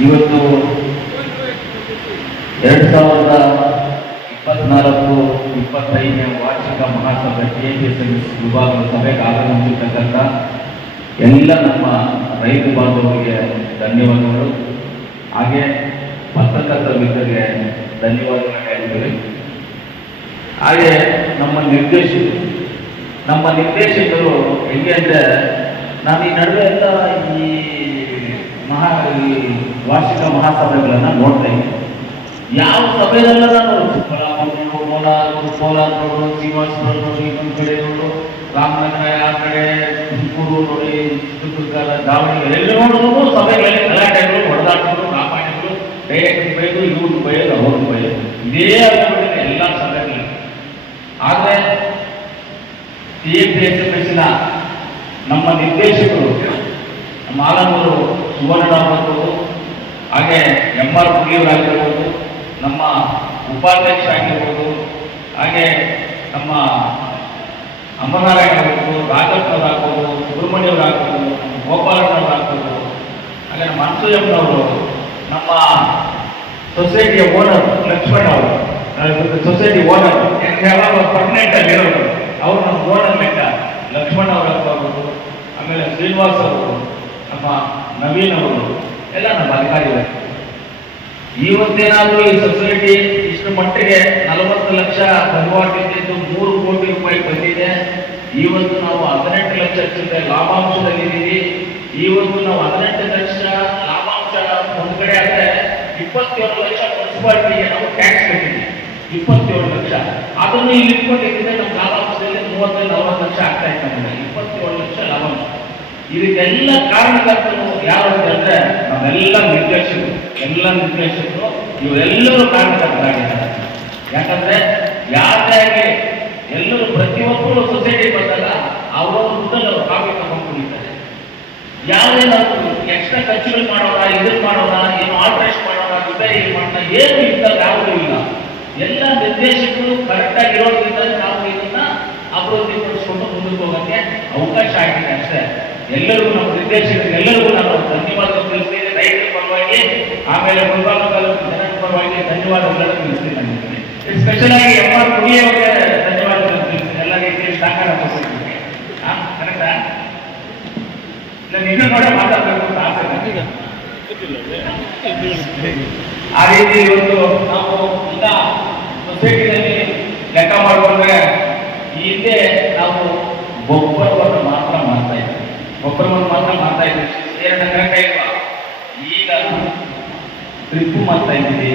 ಇವತ್ತು 2024-25ನೇ ವಾರ್ಷಿಕ ಮಹಾಸಭೆ KPSMS ವಿಭಾಗದ ಸಭೆಗೆ ಆಗಮಿಸಿರ್ತಕ್ಕಂಥ ಎಲ್ಲ ನಮ್ಮ ರೈತ ಬಾಂಧವರಿಗೆ ಧನ್ಯವಾದಗಳು. ಹಾಗೆ ಪತ್ರಕರ್ತ ಮಿತ್ರರಿಗೆ ಧನ್ಯವಾದಗಳು ಹೇಳ್ತೀವಿ. ಹಾಗೆ ನಮ್ಮ ನಿರ್ದೇಶಕರು ಹೆಂಗೆ ಅಂದರೆ, ನಾನು ಈ ನಡುವೆ ಎಲ್ಲ ಈ ವಾರ್ಷಿಕ ಮಹಾಸಭೆಗಳನ್ನು ನೋಡ್ತಾ ಇದ್ದೀನಿ. ಯಾವ ಸಭೆಯಲ್ಲ ನಾನು ಕೋಲಾರ ನೋಡು, ಶ್ರೀನಿವಾಸಪುರ ನೋಡಿ, ಇನ್ನೊಂದು ಕಡೆ ನೋಡು, ರಾಮನಗರ ಆ ಕಡೆ, ತುಮಕೂರು ನೋಡಿ, ಚಿತ್ರದುರ್ಗ, ದಾವಣಗೆರೆ ಎಲ್ಲಿ ನೋಡಿದ್ರು ಸಭೆಗಳಲ್ಲಿ ಗಲಾಟೆಗಳು, ಹೊಡೆದಾಟಗಳು, ರಾಮಾಯಣಗಳು, ಡೈರೆಕ್ಟ್ ಬೈದು, ಇವ್ರು ಬೈಯೋದು, ಅವ್ರು ಬೈಯೋದು, ಇದೇ ಆಗಿಬಿಟ್ಟಿದೆ ಎಲ್ಲ ಸಭೆಗಳಲ್ಲಿ. ಆದರೆ KPSMS ನಮ್ಮ ನಿರ್ದೇಶಕರು, ನಮ್ಮ ಆಲಮೂರು ಸುವರ್ಣರಾವ್ ಆಗ್ಬೋದು, ಹಾಗೆ MR ಪುರಿಯವರಾಗಿರ್ಬೋದು, ನಮ್ಮ ಉಪಾಧ್ಯಕ್ಷ ಆಗಿರ್ಬೋದು, ಹಾಗೆ ನಮ್ಮ ಅಮರನಾರಾಯಣ ಆಗ್ಬೋದು, ರಾಜಪ್ಪನವರಾಗ್ಬೋದು, ಸುಬ್ರಹ್ಮಣ್ಯವರಾಗ್ಬೋದು, ಗೋಪಾಲಣ್ಣವರಾಗ್ಬೋದು, ಹಾಗೆ ನಮ್ಮ ಅನ್ಸೂಯಮ್ಮನವರು, ನಮ್ಮ ಸೊಸೈಟಿಯ ಓನರ್ ಲಕ್ಷ್ಮಣ್ ಅವರು, ಸೊಸೈಟಿ ಓನರ್ ಯಾವಾಗ ಪರ್ಮನೆಂಟ್ ಆಗಿ ಇರೋರು, ಅವರು ನಮ್ಮ ಓನರ್ ಲೆಕ್ಕ ಲಕ್ಷ್ಮಣ್ ಅವರಾಗ್ಬೋದು, ಆಮೇಲೆ ಶ್ರೀನಿವಾಸ್ ಅವರು, ನಮ್ಮ ನವೀನ್ ಅವರು ಎಲ್ಲ ನಮ್ಮ ಅಧಿಕಾರಿಗಳು. ಇವತ್ತೇನಾದರೂ ಈ ಸೊಸೈಟಿ ಇಷ್ಟು ಮಟ್ಟಿಗೆ 40 ಲಕ್ಷ ವಹಿವಾಟಿದ್ದು 3 ಕೋಟಿ ರೂಪಾಯಿ ಬಂದಿದೆ. ಇವತ್ತು ನಾವು 18 ಲಕ್ಷ ಲಾಭಾಂಶದಲ್ಲಿದ್ದೀವಿ. ಇವತ್ತು ನಾವು 18 ಲಕ್ಷ ಲಾಭಾಂಶ ಒಂದು ಕಡೆ ಆದರೆ 27 ಲಕ್ಷ ಮುನ್ಸಿಪಾಲಿಟಿಗೆ ನಾವು ಟ್ಯಾಕ್ಸ್ ಕಟ್ಟಿದ್ದೀವಿ. 27 ಲಕ್ಷ ಅದನ್ನು ಇಲ್ಲಿ ಇಟ್ಕೊಂಡಿದ್ದರೆ ನಮ್ಮ ಲಾಭಾಂಶದಲ್ಲಿ 30-40 ಲಕ್ಷ ಆಗ್ತಾ ಇತ್ತು. 27 ಲಕ್ಷ ಲಾಭಾಂಶ. ಇದಕ್ಕೆಲ್ಲ ಕಾರಣಕರ್ತರು ಯಾರು ಅಂತಂದ್ರೆ ನಮ್ಮೆಲ್ಲ ನಿರ್ದೇಶಕರು, ಇವರೆಲ್ಲರೂ ಕಾರಣಕರ್ತರಾಗಿದ್ದಾರೆ. ಯಾಕಂದ್ರೆ ಯಾರೇ ಆಗಲಿ ಎಲ್ಲರೂ ಪ್ರತಿಯೊಬ್ಬರು ಸೊಸೈಟಿ ಬಂದಾಗ ಅವರವ್ರ ದುಡ್ಡಲ್ಲಿ ಅವರು ಕಾಪಿ ತಗೊಂಡು ಕುಡಿತಾರೆ. ಯಾರೇನಾದ್ರು ಎಕ್ಸ್ಟ್ರಾ ಖರ್ಚುಗಳು ಮಾಡೋಣ, ಇದನ್ನು ಮಾಡೋಣ, ಏನು ಆಲ್ಟ್ರೇಷನ್ ಮಾಡೋಣ, ರಿಪೇರಿ ಮಾಡೋಣ, ಏನು ಇದ್ದಾಗ ಯಾವುದೂ ಇಲ್ಲ. ಎಲ್ಲ ನಿರ್ದೇಶಕರು ಕರೆಕ್ಟಾಗಿ ಇರೋದ್ರಿಂದ ನಾವು ಇದನ್ನ ಅಭಿವೃದ್ಧಿ ಪಡಿಸ್ಕೊಂಡು ಮುಂದಕ್ಕೆ ಹೋಗೋಕ್ಕೆ ಅವಕಾಶ ಆಗಿದೆ ಅಷ್ಟೇ. ಎಲ್ಲರಿಗೂ ನಮ್ಮ ನಿರ್ದೇಶಕರಿಗೆ ಎಲ್ಲರಿಗೂ ನಾನು ಧನ್ಯವಾದಗಳು ತಿಳಿಸ್ತೀನಿ, ರೈತರ ಪರವಾಗಿ, ಆಮೇಲೆ ಮುಲ್ಬಾಗ ತಾಲೂಕು ಜನರ ಪರವಾಗಿ ಧನ್ಯವಾದಗಳನ್ನು ತಿಳಿಸ್ತೀನಿ. ನನಗೆ ಸ್ಪೆಷಲ್ ಆಗಿ MR ಪುರಿಯವರಿಗೆ ಧನ್ಯವಾದಗಳನ್ನು ತಿಳಿಸ್ತೀನಿ. ಎಲ್ಲ ರೀತಿಯಲ್ಲಿ ಸಹಕಾರ ಕೊಡ್ತೀನಿ. ಕರೆಕ್ಟಾ? ಇಲ್ಲ ನಿನ್ನ ನೋಡೇ ಮಾತಾಡಬೇಕು ಅಂತ ಆಸೆ ನನಗೆ. ಆ ರೀತಿ ಇವತ್ತು ನಾವು ಈಗ ಸೊಸೈಟಿಯಲ್ಲಿ ಲೆಕ್ಕ ಮಾಡಿಕೊಂಡ್ರೆ ಈ ಹಿಂದೆ ನಾವು ಗೊಬ್ಬರವನ್ನು ಮಾತ್ರ ಮಾಡ್ತಾ ಇದ್ದೀವಿ. ಕರೆಕ್ಟ್ ಇಲ್ವಾ? ಈಗ ಟ್ರಿಪ್ಪು ಮಾಡ್ತಾ ಇದ್ದೀವಿ,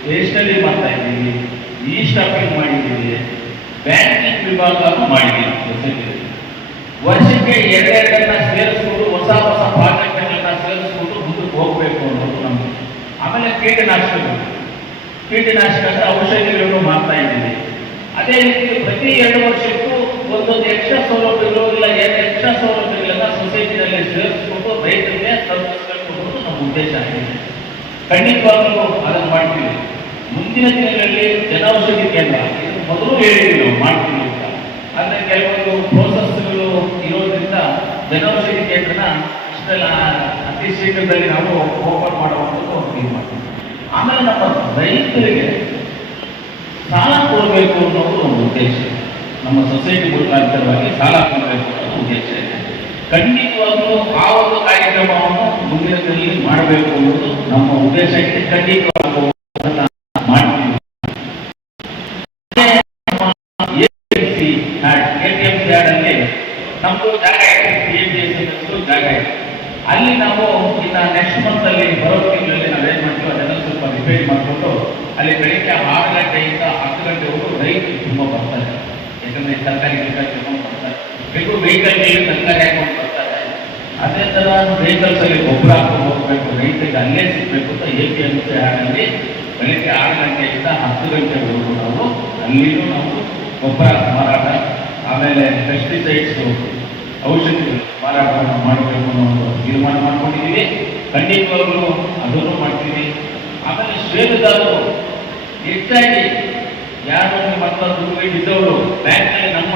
ಸ್ಟೇಷನರಿ ಮಾಡ್ತಾ ಇದ್ದೀವಿ, ಇ ಸ್ಟಾಪಿಂಗ್ ಮಾಡಿದ್ದೀವಿ, ಬ್ಯಾಂಕಿಂಗ್ ವಿಭಾಗವನ್ನು ಮಾಡಿದ್ದೀವಿ. ಸೊಸೈಟಿಯಲ್ಲಿ ವರ್ಷಕ್ಕೆ 2-2 ಸೇರಿಸ್ಕೊಂಡು ಹೊಸ ಪ್ರಾಜೆಕ್ಟ್ಗಳನ್ನ ಸೇರಿಸ್ಕೊಂಡು ಮುಂದಕ್ಕೆ ಹೋಗ್ಬೇಕು ಅನ್ನೋದು ನಮಗೆ. ಆಮೇಲೆ ಕೀಟನಾಶಕ ಅಂದ್ರೆ ಔಷಧಿಗಳನ್ನು ಮಾಡ್ತಾ ಇದ್ದೀವಿ. ಅದೇ ರೀತಿ ಪ್ರತಿ 2 ವರ್ಷಕ್ಕೂ ಒಂದೊಂದು ಎಕ್ಸ್ಟ್ರಾ ಸೌಲಭ್ಯಗಳು ಇಲ್ಲ ಎಕ್ಸ್ಟ್ರಾ ಸೌಲಭ್ಯಗಳನ್ನ ಸೊಸೈಟಿನಲ್ಲಿ ಸೇರಿಸ್ಕೊಂಡು ರೈತರಿಗೆ ತಲುಪಿಸಬೇಕು ಅನ್ನೋದು ನಮ್ಮ ಉದ್ದೇಶ ಆಗಿದೆ. ಖಂಡಿತವಾಗ್ಲೂ ಅದನ್ನು ಮಾಡ್ತೀವಿ. ಮುಂದಿನ ದಿನಗಳಲ್ಲಿ ಜನೌಷಧಿ ಕೇಂದ್ರ, ಇದು ಮೊದಲು ಹೇಳಿದ್ದೀವಿ ನಾವು ಮಾಡ್ತೀವಿ ಅಂತ. ಅಂದರೆ ಕೆಲವೊಂದು ಪ್ರೋಸೆಸ್ಗಳು ಇರೋದ್ರಿಂದ ಜನೌಷಧಿ ಕೇಂದ್ರನ ಇಷ್ಟೆಲ್ಲ ಅತಿ ಶೀಘ್ರದಲ್ಲಿ ನಾವು ಓಪನ್ ಮಾಡುವಂಥದ್ದು ಇದು ಮಾಡ್ತೀವಿ. ಆಮೇಲೆ ನಮ್ಮ ರೈತರಿಗೆ ಸಾಲ ಕೊಡಬೇಕು ಅನ್ನೋದು ನಮ್ಮ ಉದ್ದೇಶ. ನಮ್ಮ ಸೊಸೈಟಿ ಮುಖಾಂತರವಾಗಿ ಸಾಲ ಕೊಡಬೇಕು ಅನ್ನೋ ಉದ್ದೇಶ ಇದೆ. ಖಂಡಿತವಾಗ್ಲೂ ಆ ಒಂದು ಕಾರ್ಯಕ್ರಮವನ್ನು ಮುಂದಿನ ದಿನದಲ್ಲಿ ಮಾಡಬೇಕು ಅನ್ನೋದು ನಮ್ಮ ಉದ್ದೇಶ ಇದೆ. ಖಂಡಿತವಾಗ್ಲೂ ಮಾಡ್ತೀವಿ. KPMC ಯಾರ್ಡಲ್ಲಿ ನಮ್ಮದು ಜಾಗ ಇದೆ, KPSMS ಜಾಗ ಇದೆ. ಅಲ್ಲಿ ನಾವು ಇನ್ನು ನೆಕ್ಸ್ಟ್ ಮಂತಲ್ಲಿ ಬರೋ ತಿಂಗಳಲ್ಲಿ ನಾವೇನು ಮಾಡ್ತೀವಿ ಅದನ್ನು ಸ್ವಲ್ಪ ರಿಪೇರ್ ಮಾಡಿಕೊಂಡು ಅಲ್ಲಿ ಬೆಳಿಗ್ಗೆ 6 ಗಂಟೆಯಿಂದ 10 ಗಂಟೆವರೆಗೂ ರೈತರು ತುಂಬ ಬರ್ತಾರೆ. ಯಾಕಂದರೆ ತರಕಾರಿ ತಗೊಂಡು ಬರ್ತಾರೆ, ವೆಹಿಕಲ್ಗೆ ತರಕಾರಿ ಹಾಕೊಂಡು ಬರ್ತಾರೆ. ಅದೇ ಥರ ವೆಹಿಕಲ್ಸಲ್ಲಿ ಗೊಬ್ಬರ ಹಾಕೊಂಡು ಹೋಗಬೇಕು, ರೈತರಿಗೆ ಅಲ್ಲೇ ಸಿಗಬೇಕು ಅಂತ KPMC ಯಾರ್ಡಲ್ಲಿ ಬೆಳಿಗ್ಗೆ 6 ಗಂಟೆಯಿಂದ 10 ಗಂಟೆವರೆಗೂ ನಾವು ಅಲ್ಲಿಯೂ ನಾವು ಗೊಬ್ಬರ ಮಾರಾಟ, ಆಮೇಲೆ ಪೆಸ್ಟಿಸೈಡ್ಸು ಔಷಧಿಗಳು ಮಾರಾಟವನ್ನು ಮಾಡಬೇಕು ಅನ್ನೋ ಒಂದು ತೀರ್ಮಾನ ಮಾಡ್ಕೊಂಡಿದ್ದೀವಿ. ಖಂಡಿತವಾಗ್ಲೂ ಅದನ್ನು ಮಾಡ್ತೀವಿ. ಆಮೇಲೆ ಷೇರುದಾರರು ಹೆಚ್ಚಾಗಿ ಯಾರು ನಿಮ್ಮ ಹತ್ರ ದುಡ್ಡು ಇದ್ದವರು ಬ್ಯಾಂಕ್ನಲ್ಲಿ ನಮ್ಮ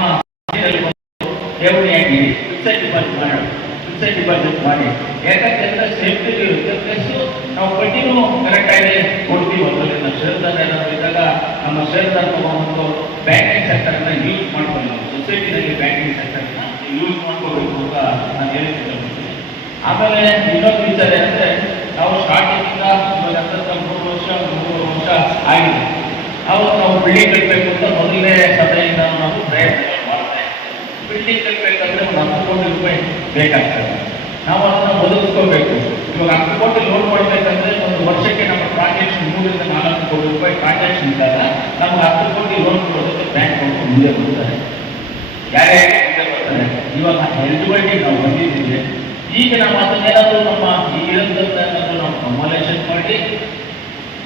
ಠೇವಣಿಯಾಗಿ ಫಿಕ್ಸೆಡ್ ಡಿಪಾಸಿಟ್ ಮಾಡಿ ಯಾಕಂದ್ರೆ ಸೇಫ್ಟಿ ಇರುತ್ತೆ, ಪ್ಲಸ್ ನಾವು ಬಡ್ಡಿನೂ ಕರೆಕ್ಟಾಗಿ ಕೊಡ್ತೀವಿ. ಅದರಲ್ಲಿ ಷೇರುದಾರ ಏನಾದ್ರು ಇದ್ದಾಗ ನಮ್ಮ ಷೇರುದಾರ ತಗೊಂಡು ಬ್ಯಾಂಕಿಂಗ್ ಸೆಕ್ಟರ್ನ ಯೂಸ್ ಮಾಡ್ಕೊಂಡು ನಾವು ಸೊಸೈಟಿನಲ್ಲಿ ಬ್ಯಾಂಕಿಂಗ್ ಸೆಕ್ಟರ್ನ ಯೂಸ್ ಮಾಡ್ಕೋಬೇಕು ಅಂತ ನಾನು ಹೇಳಿದ್ದೀನಿ. ಆಮೇಲೆ ಇನ್ನೊಂದು ವಿಚಾರ ಏನಂದರೆ, ನಾವು ಸ್ಟಾರ್ಟಿಂಗಿಂದ ಇವಾಗ 3 ವರ್ಷ ಆಗಿದೆ. ಅವತ್ತು ನಾವು ಬಿಲ್ಡಿಂಗ್ ಕಟ್ಟಬೇಕು ಅಂತ ಮೊದಲನೇ ಸಭೆಯಿಂದ ನಾವು ಪ್ರಯತ್ನಗಳು ಮಾಡ್ತೇವೆ. ಬಿಲ್ಡಿಂಗ್ ಕಟ್ಟಬೇಕಂದ್ರೆ ಒಂದು 10 ಕೋಟಿ ರೂಪಾಯಿ ಬೇಕಾಗ್ತದೆ. ನಾವು ಅದನ್ನು ಒದಗಿಸ್ಕೋಬೇಕು. ಇವಾಗ 10 ಕೋಟಿ ಲೋನ್ ಕೊಡಬೇಕಂದ್ರೆ ಒಂದು ವರ್ಷಕ್ಕೆ ನಮ್ಮ ಟ್ರಾನ್ಸಾಕ್ಷನ್ 3 ರಿಂದ 4 ಕೋಟಿ ರೂಪಾಯಿ ಟ್ರಾನ್ಸಾಕ್ಷನ್ ಇದ್ದಾಗ ನಮ್ಗೆ 10 ಕೋಟಿ ಲೋನ್ ಕೊಡೋದಕ್ಕೆ ಬ್ಯಾಂಕ್ ಮುಂದೆ ಬರ್ತಾರೆ. ಯಾರೇ ಮುಂದೆ ಬರ್ತಾರೆ. ಇವಾಗ ಎಲಿಜಿಬಿಲಿಟಿ ನಾವು ಬಂದಿದ್ದೀವಿ. ಈಗ ನಾವು ಅದನ್ನೇನಾದರೂ ನಮ್ಮ ಈ ಇರೋದನ್ನೇನಾದರೂ ನಾವು ಕಮಲೇಷನ್ ಮಾಡಿ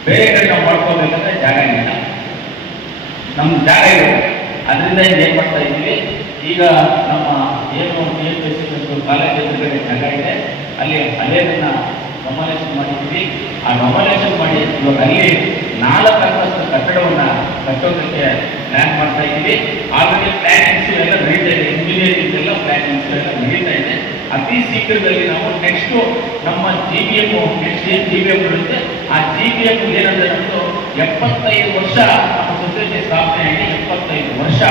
ಬೇರೆ ಕಡೆ ನಾವು ಮಾಡ್ಕೋಬೇಕಂದ್ರೆ ಜಾಗ ಇಲ್ಲ. ನಮ್ಮ ಜಾಗ ಇದೆ. ಅದರಿಂದ ಏನು ಮಾಡ್ತಾ ಇದ್ದೀವಿ, ಈಗ ನಮ್ಮ ಏನು ಕಾಲೇಜ್ ಎದುರುಗಡೆ ಜಾಗ ಇದೆ, ಅಲ್ಲಿ ಹಳೆಯದನ್ನ ಕಮಲೇಷನ್ ಮಾಡಿದ್ದೀವಿ. ಆ ಕಮಲೇಷನ್ ಮಾಡಿ ಇವಾಗ ಅಲ್ಲಿ 4 ಅಂತಸ್ತು ಕಟ್ಟಡವನ್ನು ಕಟ್ಟೋದಕ್ಕೆ ಪ್ಲ್ಯಾನ್ ಮಾಡ್ತಾ ಇದ್ದೀವಿ. ಆಲ್ರೆಡಿ ಪ್ಲ್ಯಾನಿಂಗ್ಸು ಎಲ್ಲ ನಡೀತಾ ಇದೆ. ಇಂಜಿನಿಯರಿಂಗ್ ಎಲ್ಲ ಪ್ಲ್ಯಾನಿಂಗ್ಸು ಎಲ್ಲ ನಡೀತಾ ಇದೆ. ಅತಿ ಶೀಘ್ರದಲ್ಲಿ ನಾವು ನೆಕ್ಸ್ಟು ನಮ್ಮ GBM ನೆಕ್ಸ್ಟ್ ಏನು GBM ಇರುತ್ತೆ, ಆ GBM ಏನಂದ್ರೆ ನಮ್ಮದು 75 ವರ್ಷ ನಮ್ಮ ಸೊಸೈಟಿ ಸ್ಥಾಪನೆ ಆಗಿ 75 ವರ್ಷ.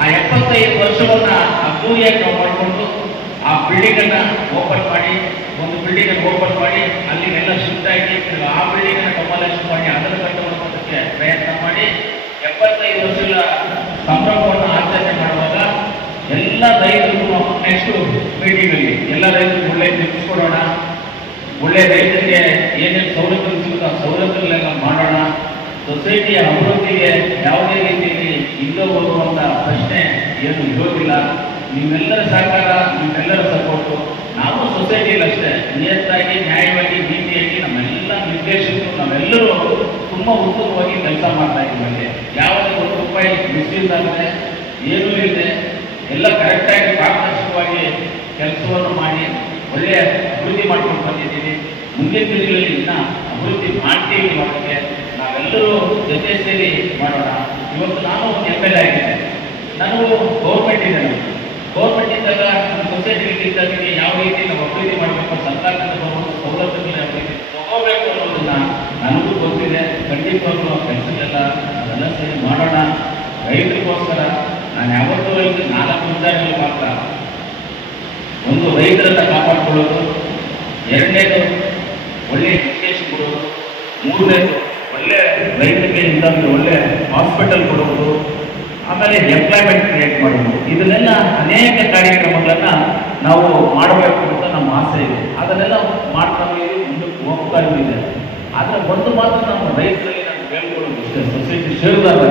ಆ 75 ವರ್ಷವನ್ನ ಅದ್ದೂರಿಯಾಗಿ ನಾವು ಮಾಡಿಕೊಂಡು ಆ ಬಿಲ್ಡಿಂಗನ್ನು ಓಪನ್ ಮಾಡಿ, ಒಂದು ಬಿಲ್ಡಿಂಗನ್ನು ಓಪನ್ ಮಾಡಿ ಅಲ್ಲಿಗೆಲ್ಲ ಶಿಫ್ಟ್ ಆಗಿ ಆ ಬಿಲ್ಡಿಂಗನ್ನು ಕಮಲೇಷನ್ ಮಾಡಿ ಅದರ ಕಟ್ಟುವುದಕ್ಕೆ ಪ್ರಯತ್ನ ಮಾಡಿ 75 ವರ್ಷಗಳ ಸಂಭ್ರಮವನ್ನು ಆಚರಣೆ ಮಾಡುವಾಗ ಎಲ್ಲ ರೈತರಿಗೂ ನೆಕ್ಸ್ಟ್ ಮೀಟಿಂಗಲ್ಲಿ ಎಲ್ಲ ರೈತರಿಗೂ ಒಳ್ಳೆ ನಿರ್ಮಿಸ್ಕೊಡೋಣ. ಒಳ್ಳೆ ರೈತರಿಗೆ ಏನೇನು ಸವಲತ್ತು ಸಿಗುತ್ತೋ ಆ ಸವಲತ್ತುಗಳೆಲ್ಲ ಮಾಡೋಣ. ಸೊಸೈಟಿಯ ಅಭಿವೃದ್ಧಿಗೆ ಯಾವುದೇ ರೀತಿಯಲ್ಲಿ ಹಿಂದೆ ಹೋಗುವಂಥ ಪ್ರಶ್ನೆ ಏನು ಇರೋದಿಲ್ಲ. ನಿಮ್ಮೆಲ್ಲರ ಸಹಕಾರ, ನಿಮ್ಮೆಲ್ಲರ ಸಪೋರ್ಟು. ನಾವು ಸೊಸೈಟಿಯಲ್ಲಿ ಅಷ್ಟೇ ನಿಯತ್ತಾಗಿ, ನ್ಯಾಯವಾಗಿ, ನೀತಿಯಾಗಿ ನಮ್ಮೆಲ್ಲ ನಿರ್ದೇಶಕರು ನಾವೆಲ್ಲರೂ ತುಂಬ ಉತ್ತಮವಾಗಿ ಕೆಲಸ ಮಾಡ್ತಾ ಇದ್ದೀವಿ. ಯಾವುದೇ 1 ರೂಪಾಯಿ ಮಿಸ್ಯೂಸ್ ಆಗದೆ ಏನೂ ಇದೆ, ಎಲ್ಲ ಕರೆಕ್ಟಾಗಿ ಪಾರದರ್ಶಕವಾಗಿ ಕೆಲಸವನ್ನು ಮಾಡಿ ಒಳ್ಳೆಯ ಅಭಿವೃದ್ಧಿ ಮಾಡ್ಕೊಂಡು ಬಂದಿದ್ದೀವಿ. ಮುಂದಿನ ದಿನಗಳಲ್ಲಿ ಇನ್ನೂ ಅಭಿವೃದ್ಧಿ ಮಾಡ್ತೀವಿ. ಮಾಡೋಕ್ಕೆ ನಾವೆಲ್ಲರೂ ಜೊತೆ ಸೇರಿ ಮಾಡೋಣ. ಇವತ್ತು ನಾನು ಒಂದು MLA ಆಗಿದ್ದೆ. ನನಗೂ ಗೌರ್ಮೆಂಟ್ ಇದೆ. ಗೌರ್ಮೆಂಟ್ ಇದ್ದಾಗ ನಮ್ಮ ಸೊಸೈಟಿಗೆ ಇದ್ದಾಗ ಯಾವ ರೀತಿ ನಾವು ಅಭಿವೃದ್ಧಿ ಮಾಡಬೇಕು, ಸರ್ಕಾರದಿಂದ ಬರುವ ಸವಲತ್ತುಗಳನ್ನ ಯಾವ ರೀತಿ ತಗೋಬೇಕು ಅನ್ನೋದನ್ನ ನನಗೂ ಗೊತ್ತಿದೆ. ಖಂಡಿತವಾಗ್ಲೂ ಕೆಲಸಕ್ಕೆಲ್ಲ ಅದೆಲ್ಲ ಸೇರಿ ಮಾಡೋಣ. ರೈತರಿಗೋಸ್ಕರ ನಾನು ಯಾವತ್ತೂ ರೈತರು 4 ವಿಚಾರಗಳು ಮಾತ್ರ. ಒಂದು, ರೈತರನ್ನು ಕಾಪಾಡಿಕೊಳ್ಳೋದು. 2ನೇದು ಒಳ್ಳೆಯ ಎಜುಕೇಶನ್ ಕೊಡೋದು. 3ನೇದು ಒಳ್ಳೆ ರೈತರಿಗೆ ಇಂಥದ್ದು ಒಳ್ಳೆ ಹಾಸ್ಪಿಟಲ್ ಕೊಡುವುದು. ಆಮೇಲೆ ಎಂಪ್ಲಾಯ್ಮೆಂಟ್ ಕ್ರಿಯೇಟ್ ಮಾಡೋದು. ಇದನ್ನೆಲ್ಲ ಅನೇಕ ಕಾರ್ಯಕ್ರಮಗಳನ್ನು ನಾವು ಮಾಡಬೇಕು ಅಂತ ನಮ್ಮ ಆಸೆ ಇದೆ. ಅದನ್ನೆಲ್ಲ ಮಾಡ್ತಾ ಮುಂದಕ್ಕೆ ಹೋಗ್ತಾನೂ ಇದೆ. ಆದರೆ ಒಂದು ಮಾತ್ರ ನಮ್ಮ ರೈತರಲ್ಲಿ ನಾನು ಹೇಳ್ಕೊಳ್ಳೋದು ಇಷ್ಟೇ, ಸೊಸೈಟಿ ಷೇರುದಾರ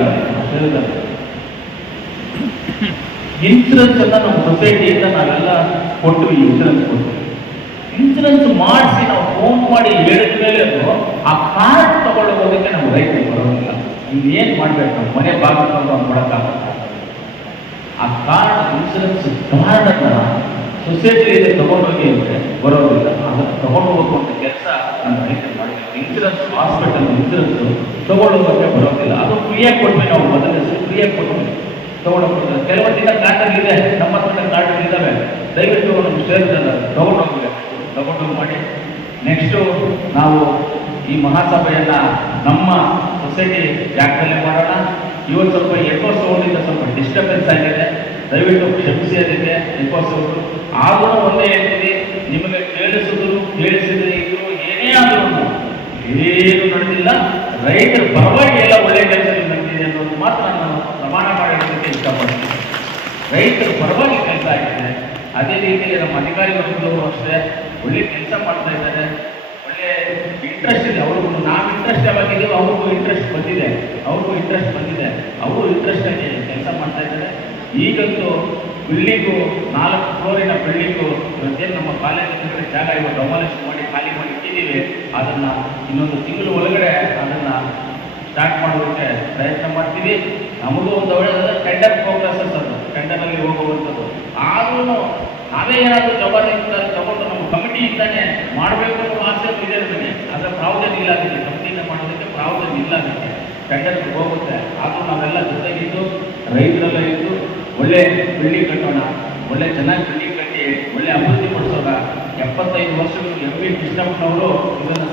ಇನ್ಶೂರೆನ್ಸ್ ಅನ್ನ ನಮ್ಮ ಸೊಸೈಟಿಯಿಂದ ನಾವೆಲ್ಲ ಕೊಟ್ಟು ಇನ್ಶೂರೆನ್ಸ್ ಮಾಡಿಸಿ ನಾವು ಫೋನ್ ಮಾಡಿ ಹೇಳಿದ ಮೇಲೆ ಆ ಕಾರ್ಡ್ ತಗೊಳ್ಳೋದಕ್ಕೆ ನಮ್ಮ ರೈತರಿಗೆ ಬರೋದಿಲ್ಲ. ಇನ್ನೇನು ಮಾಡಬೇಕು, ನಮ್ಮ ಮನೆ ಬಾಗಿಲು ಕೊಡೋಕ್ಕಾಗಲ್ಲ. ಆ ಕಾರ್ಡ್, ಇನ್ಶೂರೆನ್ಸ್ ಕಾರ್ಡನ್ನು ಸೊಸೈಟಿಯಲ್ಲಿ ತಗೊಂಡೋಗಿ ಅಂದರೆ ಬರೋದಿಲ್ಲ. ಅದನ್ನು ತಗೊಂಡು ಹೋಗುವಂಥ ಕೆಲಸ ನಮ್ಮ ರೈತರು ಮಾಡಿದ್ದಾರೆ. ಇನ್ಶೂರೆನ್ಸ್ ಹಾಸ್ಪಿಟಲ್ ಇನ್ಶೂರೆನ್ಸ್ ತಗೊಳ್ಳೋದಕ್ಕೆ ಬರೋದಿಲ್ಲ. ಅದು ಫ್ರೀಯಾಗಿ ಕೊಟ್ವಿ. ನಾವು ಮೊದಲನೇ ಫ್ರೀಯಾಗಿ ಕೊಟ್ವಿ, ತಗೊಂಡೋಗ್ತಾರೆ. ಕೆಲವೊಂದಿನ ಕಾರ್ಡ್ಗಳಿದೆ, ನಮ್ಮ ಹತ್ರ ಕಾರ್ಡ್ಗಳಿದ್ದಾವೆ. ದಯವಿಟ್ಟು ನಮ್ಮ ಷೇರುದಾರ ತಗೊಂಡೋಗಿ ಮಾಡಿ. ನೆಕ್ಸ್ಟು ನಾವು ಈ ಮಹಾಸಭೆಯನ್ನು ನಮ್ಮ ಸೊಸೈಟಿ ಜಾಗದಲ್ಲೇ ಮಾಡೋಣ. ಇವತ್ತು ಸ್ವಲ್ಪ ಎಕೋ ಸೌಂಡಿಂದ ಸ್ವಲ್ಪ ಡಿಸ್ಟರ್ಬೆನ್ಸ್ ಆಗಿದೆ, ದಯವಿಟ್ಟು ಕ್ಷಮಿಸಿ. ಅದಕ್ಕೆ ಎಕೋ ಸೌಂಡು ಆದರೂ ಒಂದೇ ಹೇಳ್ತೀವಿ, ನಿಮಗೆ ಕೇಳಿಸಿದ್ರೆ ಇದು ಏನೇ ಆದರೂ ಏನು ನಡೆದಿಲ್ಲ, ರೈತರ ಪರವಾಗಿ ಎಲ್ಲ ಒಳ್ಳೆಯ ಕೆಲಸ ನಡೆದಿದೆ ಅನ್ನೋದು ಮಾತ್ರ ನಾನು ಪ್ರಮಾಣ ಮಾಡೋದಕ್ಕೆ ಇಷ್ಟಪಡ್ತೀನಿ. ರೈತರ ಪರವಾಗಿ ಕೆಲಸ ಆಗಿದೆ. ಅದೇ ರೀತಿಯಲ್ಲಿ ನಮ್ಮ ಅಧಿಕಾರಿ ವರ್ಗದವರು ಅಷ್ಟೇ ಒಳ್ಳೆ ಕೆಲಸ ಮಾಡ್ತಾ ಇದ್ದಾರೆ. ಒಳ್ಳೆ ಇಂಟ್ರೆಸ್ಟ್ ಇದೆ ಅವ್ರಿಗೂ. ನಾವು ಇಂಟ್ರೆಸ್ಟ್ ಯಾವಾಗಿದ್ದೀವಿ ಅವ್ರಿಗೂ ಇಂಟ್ರೆಸ್ಟ್ ಬಂದಿದೆ. ಅವರು ಇಂಟ್ರೆಸ್ಟ್ ಆಗಿ ಕೆಲಸ ಮಾಡ್ತಾ ಇದ್ದಾರೆ. ಈಗಂತೂ ಬಿಲ್ಡಿಂಗು 4 ಫ್ಲೋರಿನ ಬಿಲ್ಡಿಂಗು ಪ್ರತಿಯೊಂದು ನಮ್ಮ ಕಾಲೇಜಿನ ಜಾಗ ಇವಾಗ ಡೊಮಾಲಿಷನ್ ಮಾಡಿ ಖಾಲಿ ಮಾಡಿ ಇಟ್ಟಿದ್ದೀವಿ. ಅದನ್ನು ಇನ್ನೊಂದು ತಿಂಗಳು ಒಳಗಡೆ ಅದನ್ನು ಸ್ಟಾರ್ಟ್ ಮಾಡೋದಕ್ಕೆ ಪ್ರಯತ್ನ ಮಾಡ್ತೀವಿ. ನಮಗೂ ಒಂದು ಒಳ್ಳೆಯದಾದ ಟೆಂಡರ್ ಪ್ರೋಗ್ರೆಸಸ್, ಅದು ಟೆಂಡರಲ್ಲಿ ಹೋಗುವಂಥದ್ದು. ಆದ್ರೂ ನಾವೇ ಏನಾದರೂ ಜವಾಬ್ದಾರಿ ತಗೊಂಡು ನಮ್ಮ ಕಮಿಟಿಯಿಂದಲೇ ಮಾಡಬೇಕು ಅನ್ನೋ ಆಸೆ ಇದೆ ನನಗೆ. ಅದರ ಪ್ರಾವಧಾನ ಇಲ್ಲ, ಅದಕ್ಕೆ ಕಮಿಟಿಯಿಂದ ಮಾಡೋದಕ್ಕೆ ಪ್ರಾವಧಾನ ಇಲ್ಲ. ಅದಕ್ಕೆ ಟೆಂಡರ್ಗೆ ಹೋಗುತ್ತೆ. ಆದರೂ ನಾವೆಲ್ಲ ಜೊತೆಗಿದ್ದು ರೈತರೆಲ್ಲ ಇದ್ದು ಒಳ್ಳೆ ಬಿಲ್ಡಿಂಗ್ ಕಟ್ಟೋಣ. ಒಳ್ಳೆ ಚೆನ್ನಾಗಿ ಬಿಲ್ಡಿಂಗ್ ಕಟ್ಟಿ ಒಳ್ಳೆ ಅಭಿವೃದ್ಧಿ ಪಡಿಸೋಣ. 75 ವರ್ಷಗಳು ಎಂ ವಿ ಕೃಷ್ಣಪ್ಪನವರು ಇದನ್ನು